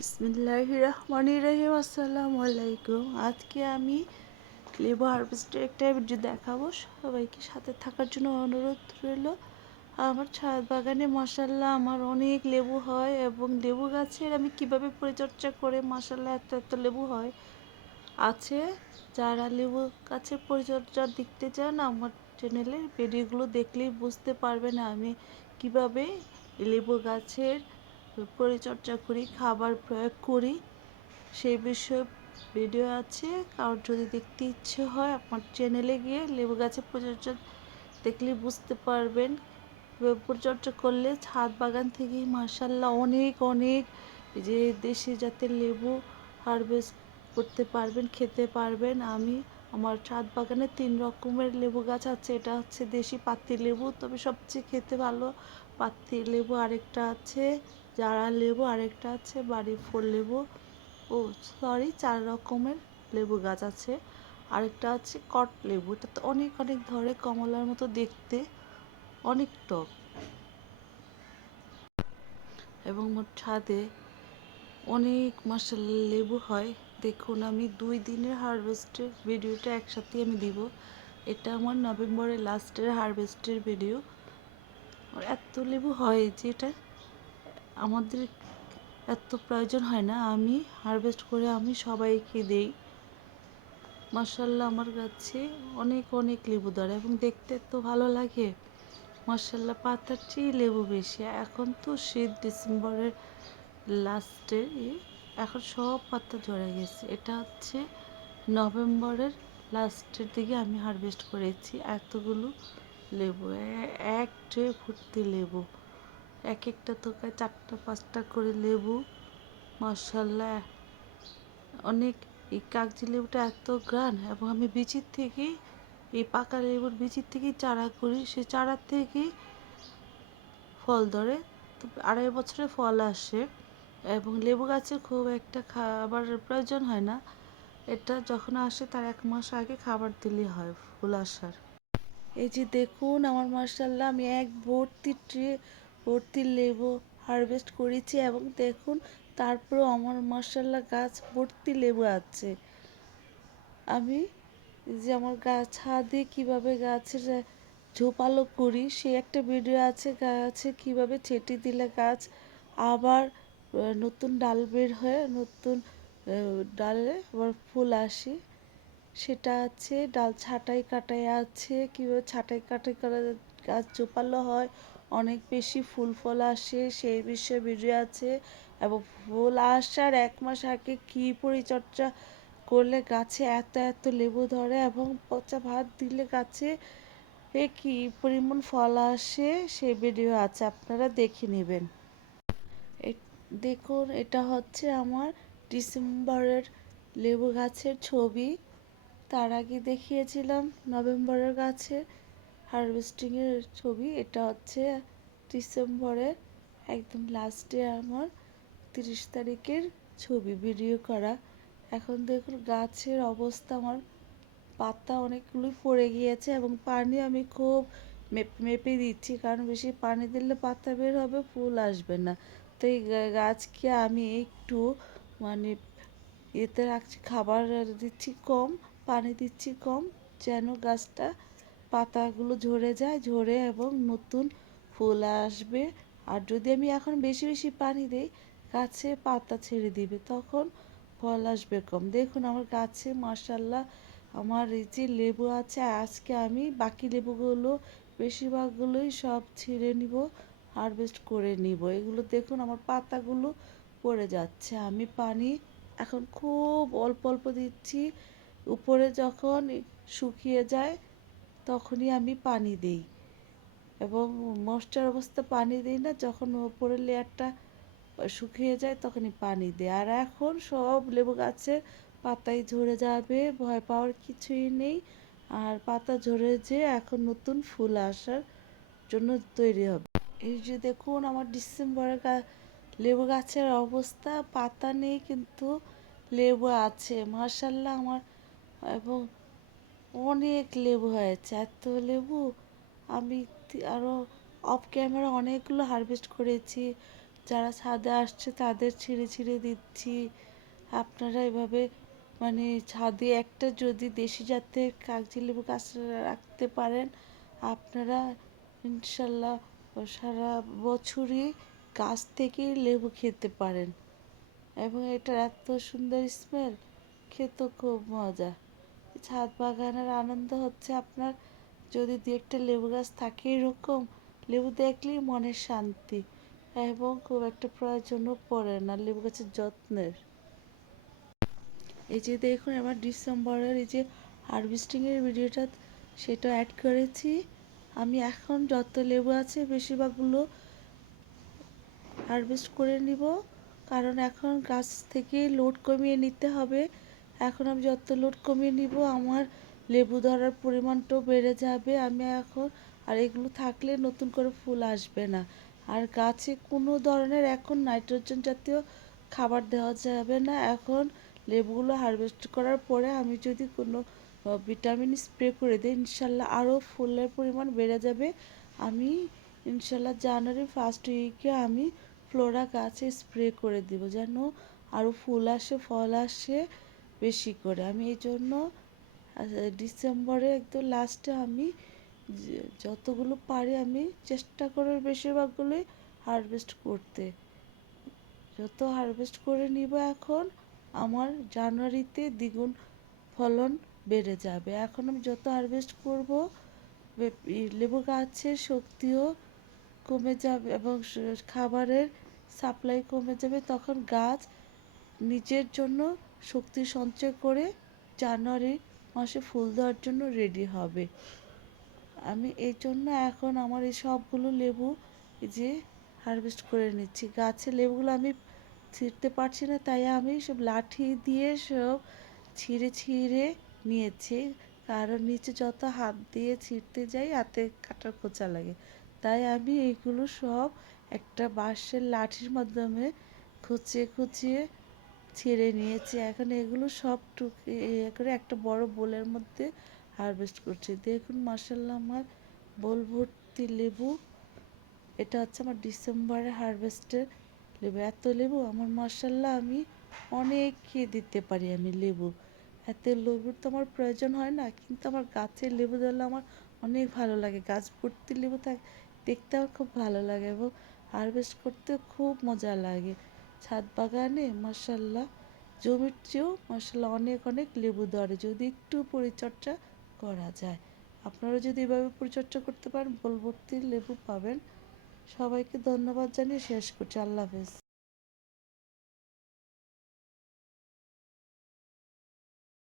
বিসমিল্লাহির রহমানির রহিম। আসসালামু আলাইকুম। আজকে আমি লেবু হারভেস্টের একটা ভিডিও দেখাবো। সবাইকে সাথে থাকার জন্য অনুরোধ রইল। আমার ছাদ বাগানে মাশাআল্লাহ আমার অনেক লেবু হয়, এবং লেবু গাছের আমি কিভাবে পরিচর্যা করে মাশাআল্লাহ এত এত লেবু হয় আছে। যারা লেবু গাছের পরিচর্যা দেখতে চান আমার চ্যানেলের ভিডিওগুলো দেখলেই বুঝতে পারবেন আমি কিভাবে লেবু গাছের পরিচর্যা করি, খাবার প্রয়োগ করি, সেই বিষয়ে ভিডিও আছে। কারোর যদি দেখতে ইচ্ছে হয় আমার চ্যানেলে গিয়ে লেবু গাছের পরিচর্যা দেখলে বুঝতে পারবেন। পরিচর্যা করলে ছাদ বাগান থেকেই মাশাআল্লাহ অনেক অনেক যে দেশি জাতের লেবু হারভেস্ট করতে পারবেন, খেতে পারবেন। আমি আমার ছাদ বাগানে 3 রকমের লেবু গাছ আছে। এটা হচ্ছে দেশি পাতি লেবু, তবে সবচেয়ে খেতে ভালো পাতি লেবু। আরেকটা আছে জারা লেবু, আরেকটা আছে বাড়ি ফল লেবু। ও সরি, 4 রকমের লেবু গাছ আছে। আরেকটা আছে কট লেবু, এটা তো অনেক অনেক ধরে, কমলার মতো দেখতে, অনেক টক। এবং মোট ছাদে অনেক মাশাআল্লাহ লেবু হয়। দেখুন আমি 2 দিনের হারভেস্টের ভিডিওটা একসাথে আমি দিব। এটা আমার নভেম্বরের লাস্টের হারভেস্টের ভিডিও। এত লেবু হয় যেটা আমাদের এত প্রয়োজন হয় না, আমি হারভেস্ট করে আমি সবাইকে দেই। মাশাআল্লাহ আমার গাছে অনেক অনেক লেবু ধরে এবং দেখতে এত ভালো লাগে। মাশাআল্লাহ পাতার চেয়ে লেবু বেশি। এখন তো শীত, ডিসেম্বরের লাস্টে এখন সব পাতা ঝরে গেছে। এটা হচ্ছে নভেম্বরের লাস্টের দিকে আমি হারভেস্ট করেছি এতগুলো লেবু। এক ট্রে ভর্তি লেবু, এক একটা থোকায় 4টা 5টা করে লেবু। মাশাআল্লাহ অনেক। এই কাগজি লেবুটা এত গ্রান, এবং আমি বীচির থেকেই, এই পাকা লেবুর বীচির থেকেই চারা করি, সে চারার থেকেই ফল ধরে। তো 2.5 বছরে ফল আসে, এবং লেবু গাছে খুব একটা খাবারের প্রয়োজন হয় না। এটা যখন আসে তার 1 মাস আগে খাবার দিলেই হয় ফুল আসার। এই যে দেখুন আমার মাশাআল্লাহ আমি এক ভর্তি ট্রে ভর্তি লেবু হারভেস্ট করেছি, এবং দেখুন তারপরেও আমার মাশাআল্লাহ গাছ ভর্তি লেবু আছে। আমি যে আমার গাছ ছাদে কীভাবে গাছের ঝোপালো করি সে একটা ভিডিও আছে। গাছে কীভাবে ছেটি দিলে গাছ আবার নতুন ডাল বের হয়ে নতুন ডালে আবার ফুল আসে, সেটা আছে। ডাল ছাঁটাই কাটাই আছে, কীভাবে ছাঁটাই কাটাই করে গাছ ঝোপালো হয়, অনেক বেশি ফুল ফল আসে সেই বিষয়ে ভিডিও আছে। এবং ফুল আসার 1 মাস আগে কী পরিচর্যা করলে গাছে এত এত লেবু ধরে, এবং পচা ভাত দিলে গাছে কী পরিমাণ ফল আসে সে ভিডিও আছে, আপনারা দেখে নেবেন। দেখুন এটা হচ্ছে আমার ডিসেম্বরের লেবু গাছের ছবি। তার আগে দেখিয়েছিলাম নভেম্বরের গাছের হারভেস্টিংয়ের ছবি। এটা হচ্ছে ডিসেম্বরের একদম লাস্টে আমার 30 তারিখের ছবি ভিডিও করা। এখন দেখুন গাছের অবস্থা, আমার পাতা অনেকগুলোই পড়ে গিয়েছে, এবং পানি আমি খুব মেপে দিচ্ছি, কারণ বেশি পানি দিলে পাতা বের হবে, ফুল আসবে না। তো এই গাছকে আমি একটু মানে এতে রাখছি, খাবার দিচ্ছি কম, পানি দিচ্ছি কম, যেন গাছটা পাতাগুলো ঝরে যায়, ঝরে এবং নতুন ফুল আসবে। আর যদি আমি এখন বেশি বেশি পানি দিই গাছে পাতা ছেড়ে দিবে, তখন ফল আসবে কম। দেখুন আমার গাছে মাশাআল্লাহ আমার এই যে লেবু আছে, আজকে আমি বাকি লেবুগুলো বেশিরভাগগুলোই সব ছিঁড়ে নিব, হারভেস্ট করে নিব। এগুলো দেখুন আমার পাতাগুলো পড়ে যাচ্ছে। আমি পানি এখন খুব অল্প অল্প দিচ্ছি, উপরে যখন শুকিয়ে যায় তখনই আমি পানি দিই, এবং মশচার অবস্থা পানি দিই না, যখন উপরের লেয়ারটা শুকিয়ে যায় তখনই পানি দিই। আর এখন সব লেবু গাছের পাতাই ঝরে যাবে, ভয় পাওয়ার কিছুই নেই। আর পাতা ঝরে যে এখন নতুন ফুল আসার জন্য তৈরি হবে। এই যে দেখুন আমার ডিসেম্বরের লেবু গাছের অবস্থা, পাতা নেই কিন্তু লেবু আছে মাশাআল্লাহ আমার, এবং অনেক লেবু হয়েছে। এত লেবু আমি আরও অফ ক্যামেরা অনেকগুলো হারভেস্ট করেছি, যারা ছাদে আসছে তাদের ছিঁড়ে ছিঁড়ে দিচ্ছি। আপনারা এভাবে মানে ছাদে একটা যদি দেশি জাতের কাগজি লেবু গাছ রাখতে পারেন, আপনারা ইনশাল্লাহ সারা বছরই গাছ থেকেই লেবু খেতে পারেন। এবং এটার এত সুন্দর স্মেল, খেতে খুব মজা। ছাদ বাগানের আনন্দ হচ্ছে আপনার যদি দু একটা লেবু গাছ থাকে, এরকম লেবু দেখলেই মনের শান্তি, এবং খুব একটা প্রয়োজনও পড়ে না লেবু গাছের যত্নের। এই যে দেখুন আমার ডিসেম্বরের এই যে হারভেস্টিংয়ের ভিডিওটা, সেটা অ্যাড করেছি। আমি এখন যত লেবু আছে বেশিরভাগগুলো হারভেস্ট করে নিব, কারণ এখন গাছ থেকে লোড কমিয়ে নিতে হবে। এখন আমি যত লোড কমিয়ে নিব আমার লেবু ধরার পরিমাণটাও বেড়ে যাবে। আমি এখন আর এগুলো থাকলে নতুন করে ফুল আসবে না। আর গাছে কোনো ধরনের এখন নাইট্রোজেন জাতীয় খাবার দেওয়া যাবে না। এখন লেবুগুলো হারভেস্ট করার পরে আমি যদি কোনো ভিটামিন স্প্রে করে দিই, ইনশাল্লাহ আরও ফুলের পরিমাণ বেড়ে যাবে। আমি ইনশাল্লাহ জানুয়ারি ফার্স্ট উইকে আমি ফ্লোরা গাছে স্প্রে করে দিব, যেন আরও ফুল আসে, ফল আসে বেশি করে। আমি এই জন্য ডিসেম্বরে একদম লাস্টে আমি যতগুলো পারি আমি চেষ্টা করি বেশিরভাগগুলোই হারভেস্ট করতে। যত হারভেস্ট করে নিব এখন আমার জানুয়ারিতে দ্বিগুণ ফলন বেড়ে যাবে। এখন আমি যত হারভেস্ট করব লেবু গাছের শক্তিও কমে যাবে এবং খাবারের সাপ্লাই কমে যাবে। তখন গাছ নিজের জন্য শক্তি সঞ্চয় করে জানুয়ারি মাসে ফুল দেওয়ার জন্য রেডি হবে। আমি এই জন্য এখন আমার এই সবগুলো লেবু যে হারভেস্ট করে নিচ্ছি। গাছের লেবুগুলো আমি ছিঁড়তে পারছি না, তাই আমি সব লাঠি দিয়ে সব ছিঁড়ে ছিঁড়ে নিয়েছি, কারণ নিচে যত হাত দিয়ে ছিঁড়তে যাই হাতে কাটার খোঁচা লাগে। তাই আমি এইগুলো সব একটা বাঁশের লাঠির মাধ্যমে খুঁচিয়ে খুঁচিয়ে ছিঁড়ে নিয়েছি। এখন এগুলো সব টুকে করে একটা বড় বোলের মধ্যে হারভেস্ট করছি। দেখুন মাশাল্লাহ আমার বোল ভর্তি লেবু। এটা হচ্ছে আমার ডিসেম্বরে হারভেস্টের লেবু। এত লেবু আমার মাশাল্লাহ, আমি অনেক খেয়ে দিতে পারি আমি লেবু। এত লেবুর তো আমার প্রয়োজন হয় না, কিন্তু আমার গাছের লেবু ধরলে আমার অনেক ভালো লাগে। গাছ ভর্তি লেবু থাকে, দেখতে আমার খুব ভালো লাগে এবং হারভেস্ট করতে খুব মজা লাগে। ছাদ বাগানে মাশাল্লাহ জমির চেয়েও মাশাল্লাহ অনেক অনেক লেবু ধরে যদি একটু পরিচর্যা করা যায়। আপনারা যদি এভাবে পরিচর্যা করতে পারেন বোল ভর্তি লেবু পাবেন। সবাইকে ধন্যবাদ জানিয়ে শেষ করছি। আল্লাহ হাফেজ।